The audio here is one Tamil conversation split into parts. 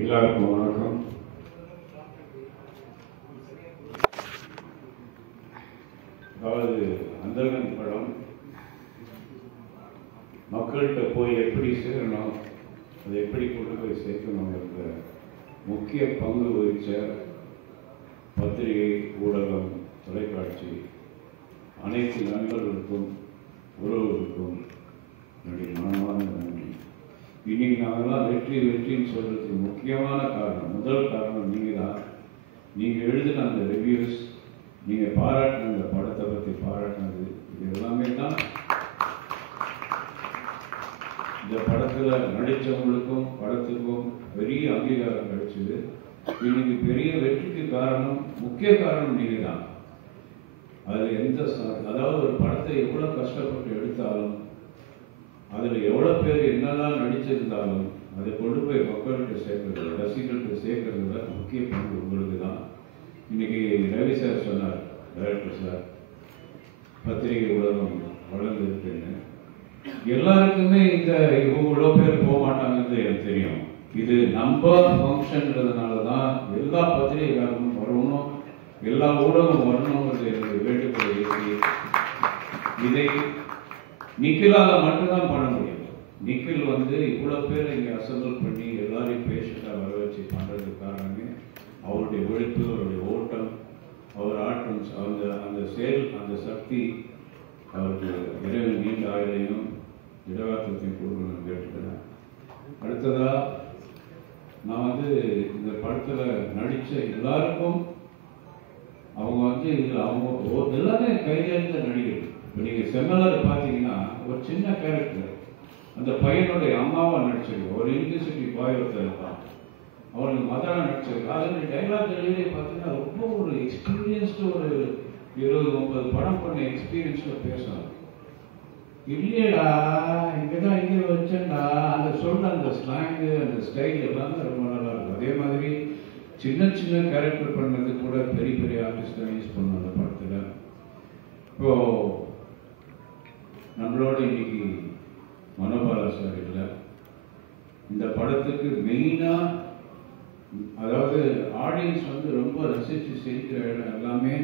எல்லாருக்கும் வணக்கம். அதாவது அந்தகன் படம் மக்கள்கிட்ட போய் எப்படி சேரணும், அதை எப்படி கொண்டு போய் சேர்க்கணுங்கிற முக்கிய பங்கு வகித்த பத்திரிகை, ஊடகம், தொலைக்காட்சி அனைத்து நண்பர்களுக்கும் உறவுகளுக்கும் என்னுடைய மனமான நன்றி. இன்னைக்கு நாங்கள்லாம் வெற்றின்னு சொல்றதுக்கு முக்கியமான காரணம், முதல் காரணம் நீங்கள் தான். நீங்கள் எழுதின அந்த ரிவ்யூஸ், நீங்கள் பாராட்டின அந்த படத்தை பற்றி பாராட்டினது, இது எல்லாமே தான் இந்த படத்தில் நடித்தவங்களுக்கும் படத்துக்கும் பெரிய அங்கீகாரம் கிடைச்சது. இன்னைக்கு பெரிய வெற்றிக்கு காரணம், முக்கிய காரணம் நீங்கள் தான். அதில் அதாவது ஒரு படத்தை எவ்வளோ கஷ்டப்பட்டு எடுத்தாலும், அதில் எவ்வளோ பேர் என்னதான் நடிச்சிருந்தாலும் அதை கொண்டு போய் மக்கள்கிட்ட சேர்க்கறது, ரசிகர்களுக்கு சேர்க்கறதுல முக்கிய பங்கு உங்களுக்கு தான். இன்னைக்கு ரவி சார் சொன்னார், டைரக்டர் சார், பத்திரிகை உலகம் வளர்ந்துருக்குன்னு. எல்லாருக்குமே இந்த இவ்வளோ பேர் போக மாட்டாங்கன்னு எனக்கு தெரியும். இது நம்ம ஃபங்க்ஷன்றதுனால தான் எல்லா பத்திரிகைக்காரங்களும் வரணும், எல்லா ஊடகம் வரணுங்கிறது என்னுடைய வேண்டுகோளை ஏற்றி இதை நிக்கிலால மட்டும்தான் பண்ண முடியும். நிக்கில் இவ்வளோ பேர் இங்கே அசம்பிள் பண்ணி எல்லாரையும் பேஷண்ட்டாக வர வச்சு பண்ணுறதுக்கு காரணமே அவருடைய உழைப்பு, அவருடைய ஓட்டம், அவர் ஆட்டம், அந்த செயல், அந்த சக்தி அவருக்கு இறைவன் நீண்ட ஆயுளையும் இடவாக்கத்தையும் கொடுக்கணும்னு கேட்டுக்கிறேன். அடுத்ததாக நான் இந்த படத்தில் நடித்த எல்லாருக்கும் அவங்க எல்லாமே கைதேர்ந்த நடிகர்கள். இப்போ நீங்கள் செம்மலரை பார்த்தீங்கன்னா ஒரு சின்ன கேரக்டர், அந்த பையனுடைய அம்மாவை நடிச்சிருக்கு, ஒரு யூனிவர்சிட்டி பாய் ஒருத்தர் இருப்பான், அவனுக்கு மதராக நடிச்சிருக்கு. அதனுடைய டைலாக் டெலிவரி பார்த்தீங்கன்னா ரொம்ப ஒரு எக்ஸ்பீரியன்ஸ்டு, ஒரு 20-30 படம் பண்ண எக்ஸ்பீரியன்ஸில் பேசணும். இல்லையடா இங்கே தான் இங்கே வச்சேன்டா, அந்த சொல்ல அந்த ஸ்லாங்கு, அந்த ஸ்டைல் எல்லாமே ரொம்ப நல்லா இருக்கும். அதே மாதிரி சின்ன சின்ன கேரக்டர் பண்ணது கூட பெரிய பெரிய ஆர்டிஸ்ட் தான் யூஸ் பண்ணோம் அந்த படத்தில். இப்போது நம்மளோட இன்னைக்கு மனோபாலா சார் இல்லை. இந்த படத்துக்கு மெயினாக அதாவது ஆடியன்ஸ் ரொம்ப ரசித்து சிரிக்கிற இடம் எல்லாமே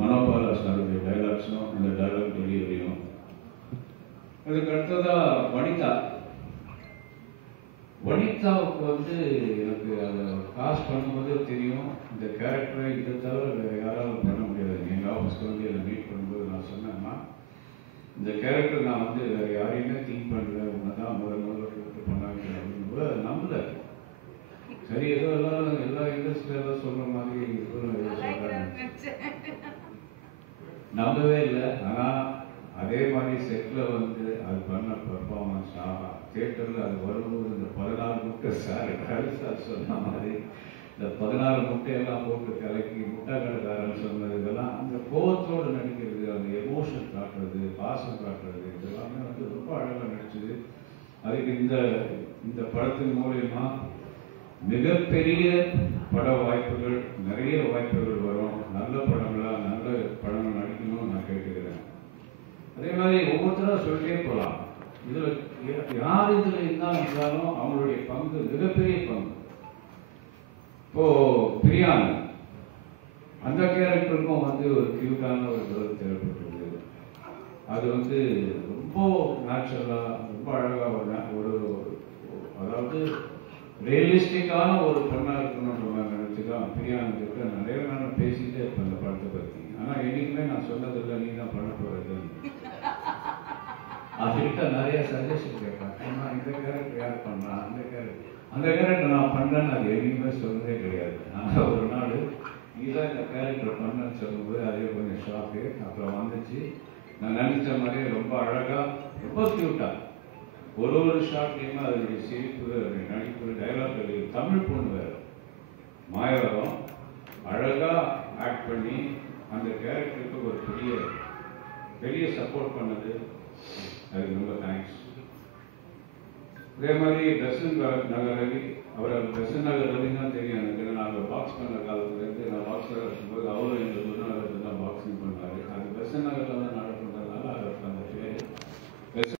மனோபாலா சாருடைய டைலாக்ஸும் அந்த டைலாக் டெலிவரியும். அதுக்கு அடுத்ததாக வனிதாவுக்கு எனக்கு அதை காஸ்ட் பண்ணும்போது தெரியும், இந்த கேரக்டரை இதை தவிர வேறு யாராலும் பண்ண முடியாது. எங்கள் ஆஃபீஸ்க்கு என்னை மீட் பண்ணும்போது நான் சொன்னேன்னா, இந்த கேரக்டர் நான் வேறு யாரையுமே திங்க் பண்ணல, உன்னை தான் முதல்ல கூப்பிட்டு பண்ணாங்க அப்படிங்கும்போது அதை நம்பல. சரி, ஏதோ எல்லா இண்டஸ்ட்ரியில சொல்கிற மாதிரி நம்பவே இல்லை. ஆனால் அதே மாதிரி செட்டில் அது பண்ண பர்ஃபார்மன்ஸ், தியேட்டரில் அது வரும்போது இந்த 16 முட்டை சார் சொன்ன மாதிரி இந்த 16 முட்டையெல்லாம் போட்டு கலக்கி முட்டை கடைக்காரன் சொன்னது, இதெல்லாம் அந்த கோவத்தோடு நடிக்கிறது, அந்த எமோஷன் காட்டுறது, பாசம் காட்டுறது, இதெல்லாமே ரொம்ப அழகாக நடிச்சது. அதுக்கு இந்த படத்தின் மூலயமா மிகப்பெரிய பட வாய்ப்புகள், நிறைய வாய்ப்புகள் வரும். நல்ல படங்கள் நடிக்கணும்னு நான் கேட்டுக்கிறேன். அதே மாதிரி ஒவ்வொருத்தராக சொல்லிட்டே போகலாம். இதில் யார் இதில் இருந்தாலும் அவங்களுடைய பங்கு மிகப்பெரிய பங்கு. இப்போது பிரியாணி அந்த கேரக்டருக்கும் ஒரு கியூட்டான ஒரு கருத்து தேவைப்பட்டது. அது ரொம்ப நேச்சுரலாக, ரொம்ப அழகாக ஒரு அதாவது ரியலிஸ்டிக்கான ஒரு பொண்ணாக இருக்கணும்ன்ற மாதிரி நினச்சி தான் பிரியாணி கிட்ட நிறைய நாள் பேசிகிட்டே இருப்பேன் அந்த படத்தை பற்றி. ஆனால் என்றைக்குமே நான் சொன்னதில்லை நீ தான் பண்ண போகிறது. அதுக்கிட்ட நிறைய சஜஷன் கேட்பேன். ஆனால் இந்த கேரக்டர் யார் பண்ணுறா, அந்த கேரக்டர் நான் பண்ணுறேன்னு அது எங்கேயுமே சொன்னதே கிடையாது. ஆனால் ஒரு நாள் நீதான் இந்த கேரக்டர் பண்ணேன்னு சொல்லும்போது அதே கொஞ்சம் ஷாக்கு. அப்புறம் வந்துச்சு, நான் நினச்ச மாதிரியே ரொம்ப அழகாக, ரொம்ப க்யூட்டாக ஒரு ஷாட்லேயுமே அதனுடைய சிரிப்பு, அதனுடைய நடிப்பு, டைலாக் எழுதி, தமிழ் பொண்ணு வேறு மாயவரம் அழகாக ஆக்ட் பண்ணி அந்த கேரக்டருக்கு ஒரு பெரிய சப்போர்ட் பண்ணது. அதுக்கு ரொம்ப தேங்க்ஸ். அதே மாதிரி பெசன்ட் நகர் ரவி, அவர் பெசன்ட் நகர் ரவின்னு தான் தெரியும் எனக்கு. நாங்கள் பாக்ஸ் பண்ண காலத்துலேருந்து நான் பாக்ஸில் இருக்கும்போது அவரும் எங்கள் குருநாதர் தான் பாக்ஸிங் பண்ணார். அது பெசன்ட் நகரில் தான் நடக்கிறதுனால அவருக்கு அந்த பேர்